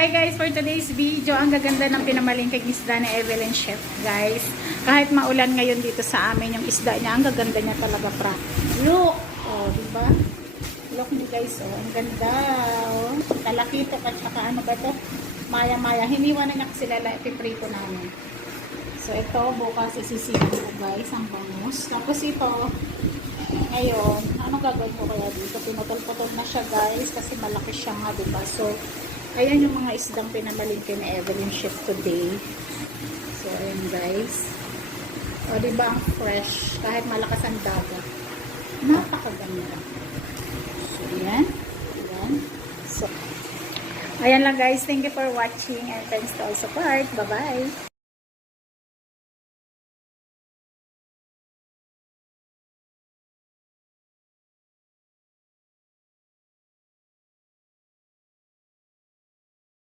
hi guys, for today's video, ang gaganda ng pinamalingking isda ni Evelyn Chef, guys. Kahit maulan ngayon dito sa amin, yung isda niya, ang gaganda niya talaga, pra. Look! Oh, diba? Look niyo guys, oh, ang ganda. Oh. Talakito at saka ano ba ito? Maya-maya. Hiniwa na niya kasi lala, ipiprito namin. So, ito, bukas isisipan ko guys, ang bangus. Tapos ito, ngayon, anong gagawin ko kaya dito? Pinutol-putol na siya guys, kasi malaki siya nga, diba? So, ayan yung mga isdang pinamalingkin ni Evelyn Chef today. So, ayan guys. O, diba ang fresh, kahit malakas ang dagat. Napakaganda. So, ayan. Ayan. So, ayan lang guys. Thank you for watching and thanks to all support. Bye-bye.